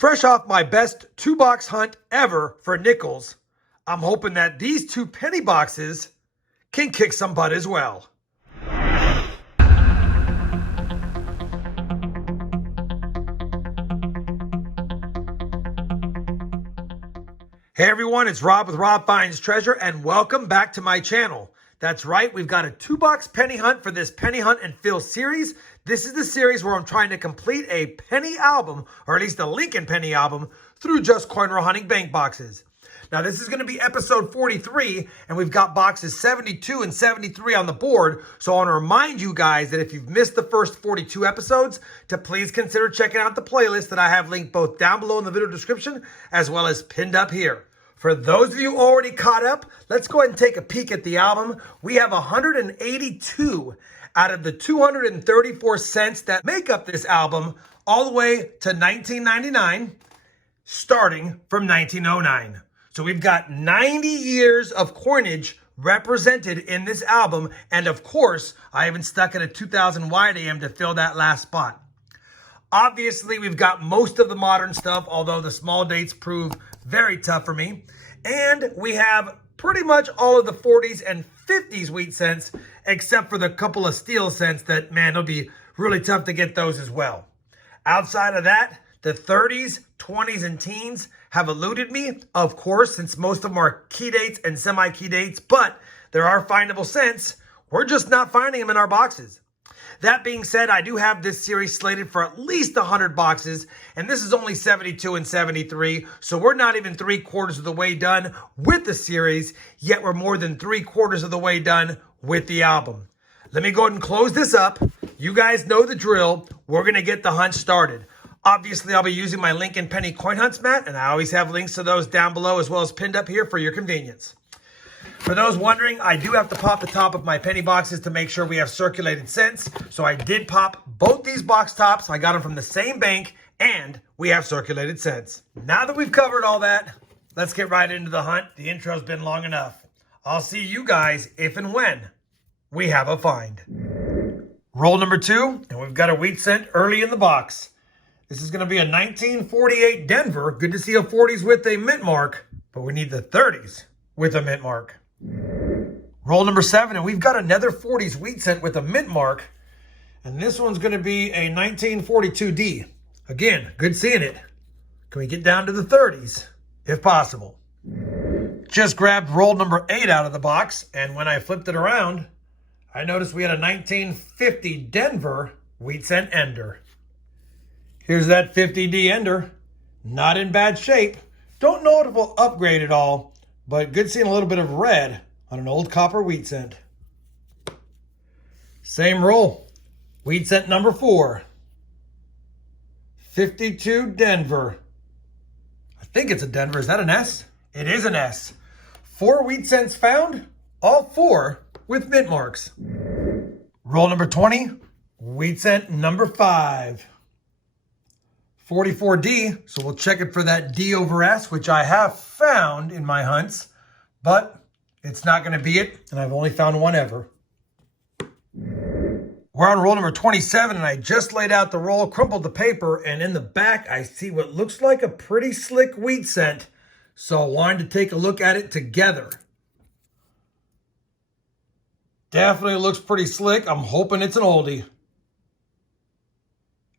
Fresh off my best 2-box hunt ever for nickels, I'm hoping that these 2 penny boxes can kick some butt as well. Hey everyone, it's Rob with Rob Finds Treasure, and welcome back to my channel. That's right, we've got a 2-box penny hunt for this Penny Hunt and Fill series. This is the series where I'm trying to complete a penny album, or at least a Lincoln penny album, through just coin roll hunting bank boxes. Now this is going to be episode 43, and we've got boxes 72 and 73 on the board. So I want to remind you guys that if you've missed the first 42 episodes, to please consider checking out the playlist that I have linked both down below in the video description, as well as pinned up here. For those of you already caught up, let's go ahead and take a peek at the album. We have 182 out of the 234 cents that make up this album, all the way to 1999, starting from 1909. So we've got 90 years of coinage represented in this album. And of course, I even stuck in a 2000 wide AM to fill that last spot. Obviously, we've got most of the modern stuff, although the small dates prove very tough for me. And we have pretty much all of the 40s and 50s wheat cents, except for the couple of steel cents that, man, it'll be really tough to get those as well. Outside of that, the 30s, 20s, and teens have eluded me, of course, since most of them are key dates and semi-key dates, but there are findable cents. We're just not finding them in our boxes. That being said, I do have this series slated for at least 100 boxes, and this is only 72 and 73, so we're not even 3/4 of the way done with the series, yet we're more than 3/4 of the way done with the album. Let me go ahead and close this up. You guys know the drill. We're going to get the hunt started. Obviously, I'll be using my Lincoln Penny Coin Hunts mat, and I always have links to those down below as well as pinned up here for your convenience. For those wondering, I do have to pop the top of my penny boxes to make sure we have circulated cents. So I did pop both these box tops. I got them from the same bank, and we have circulated cents. Now that we've covered all that, let's get right into the hunt. The intro's been long enough. I'll see you guys if and when we have a find. Roll number 2, and we've got a wheat cent early in the box. This is going to be a 1948 Denver. Good to see a 40s with a mint mark, but we need the 30s with a mint mark. Roll number 7, and we've got another 40s wheat cent with a mint mark, and this one's going to be a 1942 D. Again, good seeing it. Can we get down to the 30s if possible? Just grabbed roll number 8 out of the box, and when I flipped it around, I noticed we had a 1950 Denver wheat cent ender. Here's that 50D ender. Not in bad shape. Don't know if it will upgrade at all, but good seeing a little bit of red on an old copper wheat cent. Same roll. Wheat cent number 4. 52 Denver. I think it's a Denver. Is that an S? It is an S. 4 wheat cents found, all 4 with mint marks. Roll number 20. Wheat cent number 5. 44D, so we'll check it for that D over S, which I have found in my hunts, but it's not going to be it, and I've only found one ever. We're on roll number 27, and I just laid out the roll, crumpled the paper, and in the back, I see what looks like a pretty slick wheat cent, so I wanted to take a look at it together. Definitely looks pretty slick. I'm hoping it's an oldie.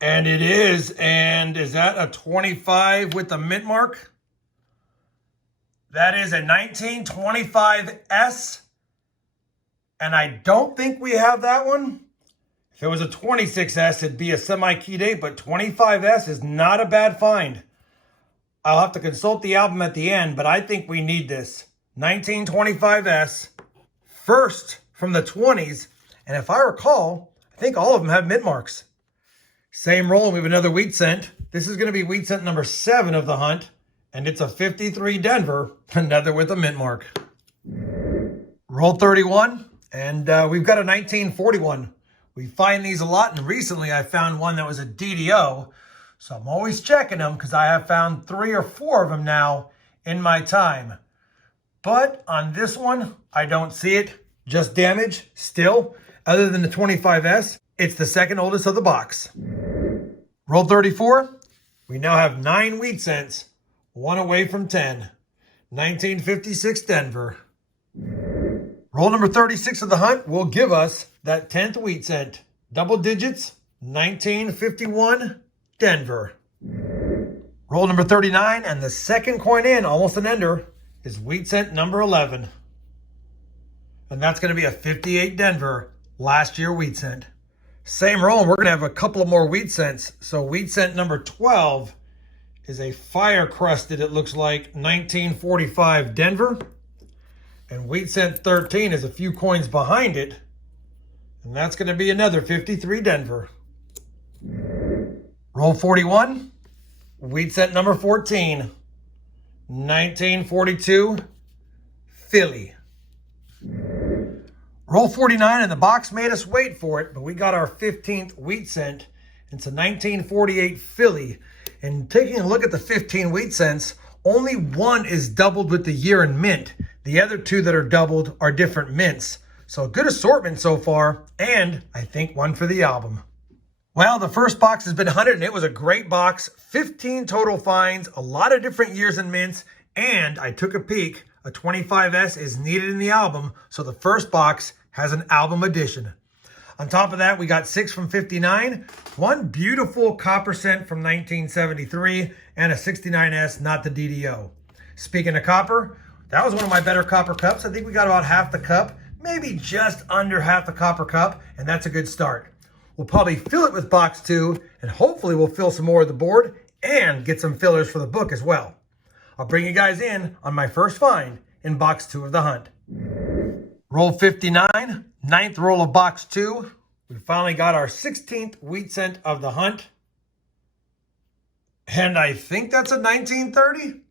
And it is. And is that a 25 with a mint mark? That is a 1925 S. And I don't think we have that one. If it was a 26S, it'd be a semi-key date, but 25S is not a bad find. I'll have to consult the album at the end, but I think we need this. 1925S, first from the 20s. And if I recall, I think all of them have mint marks. Same roll, we have another wheat cent. This is going to be wheat cent number 7 of the hunt, and it's a 53 Denver, another with a mint mark. Roll 31, and we've got a 1941. We find these a lot, and recently I found one that was a DDO, so I'm always checking them because I have found 3 or 4 of them now in my time. But on this one, I don't see it. Just damage still, other than the 25S. It's the second oldest of the box. Roll 34. We now have 9 wheat cents, one away from 10. 1956 Denver. Roll number 36 of the hunt will give us that 10th wheat cent. Double digits, 1951 Denver. Roll number 39, and the second coin in, almost an ender, is wheat cent number 11. And that's going to be a 58 Denver, last year wheat cent. Same roll, and we're going to have a couple of more wheat cents. So wheat cent number 12 is a fire-crusted, it looks like, 1945 Denver. And wheat cent 13 is a few coins behind it. And that's going to be another 53 Denver. Roll 41. Wheat cent number 14. 1942 Philly. Roll 49, and the box made us wait for it, but we got our 15th wheat cent. It's a 1948 Philly. And taking a look at the 15 wheat cents, only one is doubled with the year and mint. The other two that are doubled are different mints. So a good assortment so far, and I think one for the album. Well, the first box has been hunted, and it was a great box. 15 total finds, a lot of different years and mints, and I took a peek. A 25S is needed in the album, so the first box has an album edition. On top of that, we got 6 from 59, one beautiful copper cent from 1973, and a 69S, not the DDO. Speaking of copper, that was one of my better copper cups. I think we got about half the cup, maybe just under half the copper cup, and that's a good start. We'll probably fill it with box 2, and hopefully we'll fill some more of the board and get some fillers for the book as well. I'll bring you guys in on my first find in box 2 of the hunt. Roll 59, 9th roll of box 2. We finally got our 16th wheat cent of the hunt. And I think that's a 1930.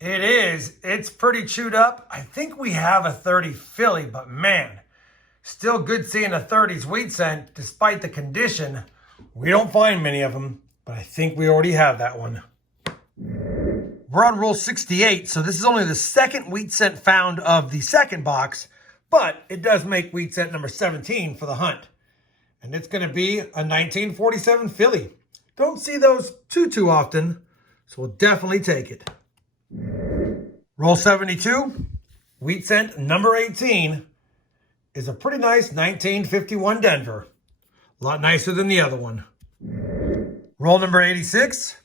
It is. It's pretty chewed up. I think we have a 30 Philly, but man, still good seeing a 30s wheat cent despite the condition. We don't find many of them, but I think we already have that one. We're on roll 68, so this is only the second wheat cent found of the second box, but it does make wheat cent number 17 for the hunt. And it's going to be a 1947 Philly. Don't see those too often, so we'll definitely take it. Roll 72, wheat cent number 18 is a pretty nice 1951 Denver. A lot nicer than the other one. Roll number 86.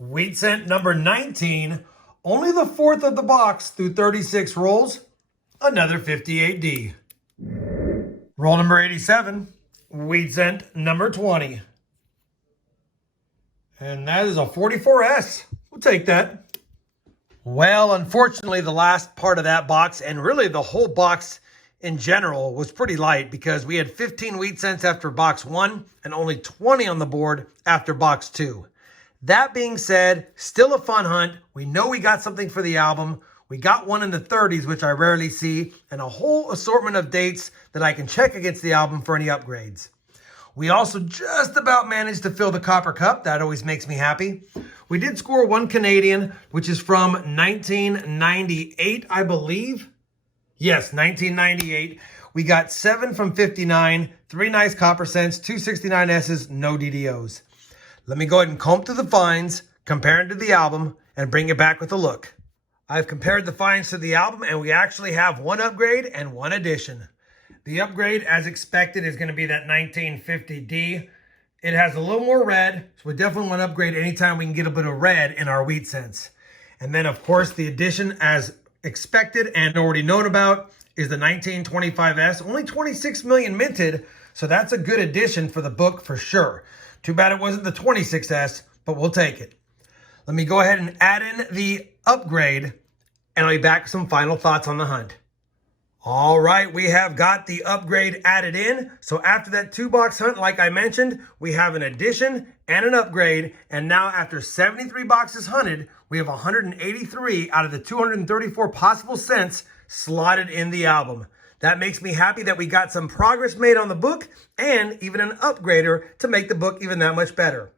Wheat cent number 19, only the 4th of the box through 36 rolls, another 58D. Roll number 87, wheat cent number 20. And that is a 44S. We'll take that. Well, unfortunately, the last part of that box, and really the whole box in general, was pretty light because we had 15 wheat cents after box 1 and only 20 on the board after box 2. That being said, still a fun hunt. We know we got something for the album. We got one in the 30s, which I rarely see, and a whole assortment of dates that I can check against the album for any upgrades. We also just about managed to fill the copper cup. That always makes me happy. We did score one Canadian, which is from 1998, I believe. Yes, 1998. We got 7 from 59, 3 nice copper cents, 2 69Ss, no DDOs. Let me go ahead and comb through the finds, compare them to the album, and bring it back with a look. I've compared the finds to the album, and we actually have one upgrade and one addition. The upgrade, as expected, is going to be that 1950D. It has a little more red, so we definitely want to upgrade anytime we can get a bit of red in our wheat cents. And then, of course, the addition, as expected and already known about, is the 1925S. Only 26 million minted, so that's a good addition for the book for sure. Too bad it wasn't the 26S, but we'll take it. Let me go ahead and add in the upgrade, and I'll be back with some final thoughts on the hunt. All right, we have got the upgrade added in. So after that 2-box hunt, like I mentioned, we have an addition and an upgrade. And now after 73 boxes hunted, we have 183 out of the 234 possible cents slotted in the album. That makes me happy that we got some progress made on the book and even an upgrader to make the book even that much better.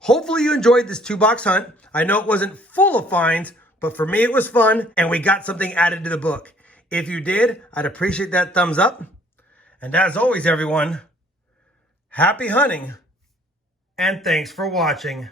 Hopefully you enjoyed this 2-box hunt. I know it wasn't full of finds, but for me it was fun and we got something added to the book. If you did, I'd appreciate that thumbs up. And as always, everyone, happy hunting and thanks for watching.